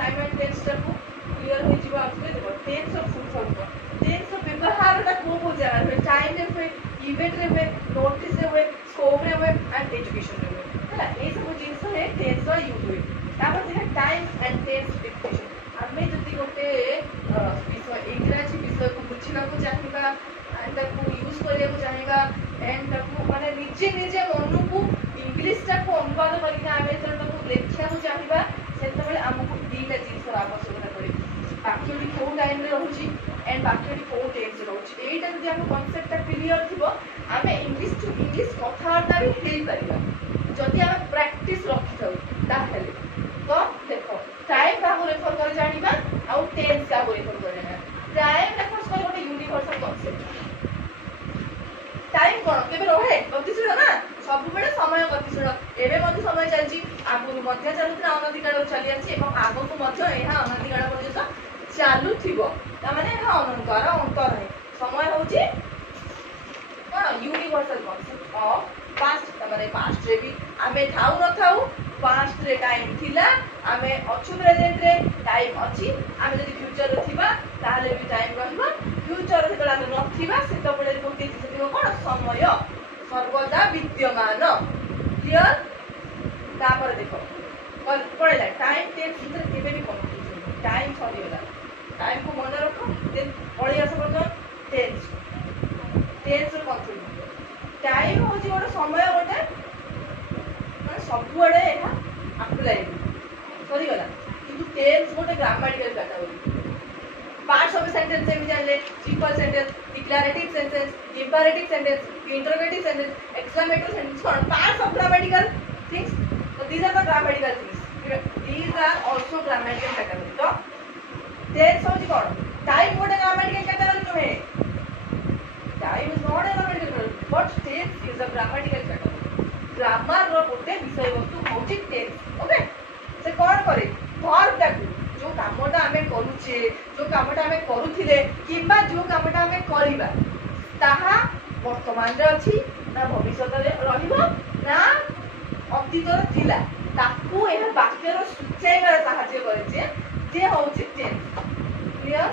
time and tense टा को clear हो जीवा आउटले देखो टेंस ऑफ फुल फॉर्म को टेंस ऑफ व्यवहार ता को जगह रे टाइम रे हुए इवेंट रे हुए नोटिस रे हुए स्कोप रे हुए एंड एजुकेशन रे हुए हला ए सब जिंस रे टेंस वा यूज हुए तापर देखा टाइम एंड टेंस डेफिनेशन आमे जति गोटे विषय इंग्रजी विषय को बुझिबा को चाहिबा एंड ताको यूज करिया को चाहिबा एंड ताको माने निजे निजे मन को इंग्लिश टा को अनुवाद करके आमे जब ताको लेखिया को चाहिबा सेते बेले हमको दीटा जिंस आवश्यकता पड़े बाक्यटी को टाइम रे रहउची एंड बाक्यटी को टेंस रहउची एटा जदि हम कांसेप्ट टा क्लियर थिबो आमे इंग्लिश टू इंग्लिश कथावार्ता भी हेई परिबा जदि हम प्रैक्टिस रखि थाउ ताहेले तो देखो टाइम का रेफर कर जानिबा आ टेंस का रेफर कर जानिबा टाइम रेफर कर गोटे यूनिवर्सल कांसेप्ट टाइम कोन केबे रहे गतिशील ना सब बेले समय गतिशील एबे मध्ये समय चलची आगु मध्ये चलुतरा अनंती काल चली आछि एवं आगु को मध्ये एहा अनंती काल पर्यंत चालू थिबो त माने एहा अनंतर अंतर है समय होची कोन यूनिवर्सल कांसेप्ट ऑफ पास्ट त माने पास्ट रे भी आमे थाउ न थाउ पास्ट रे टाइम थिला आमे अछु प्रेजेंट रे टाइम अछि आमे जदि फ्यूचर रे थिबा ताले भी टाइम रहबा फ्यूचर रे तला न थिबा से तो पड़े गोटे चीज दियो कोन समय सर्वदा विद्यमान क्लियर तापर देखो कल पड़ेला टाइम टेंस भीतर केबे भी कंफ्यूजन टाइम सरी होला टाइम को मन रखो देन पड़ी आस बतो टेंस टेंस रे कंफ्यूजन टाइम होची गोटे समय गोटे माने सब बडे एहा अप्लाई सरी गला किंतु टेंस गोटे grammatical category parts of sentence से भी जानले simple sentence declarative sentence imperative sentence interrogative sentence exclamatory sentence कौन parts of grammatical things so these are the grammatical things these are also grammatical category तो tense होची कौन time गोटे grammatical category नुहे time is not a grammatical category but tense is a grammatical category grammar रो गोटे विषय वस्तु होची tense ओके से कौन करे वर्ब टाकू जो कामटा हमें करूचे जो कामटा हमें करूथिले किबा जो कामटा हमें करिबा ताहा वर्तमान रे अछि ना भविष्यत रे रहिबो ना अतीत रे थिला ताकू एहा वाक्य रो सूचयबार सहाय्य करे जे होउची टेंस क्लियर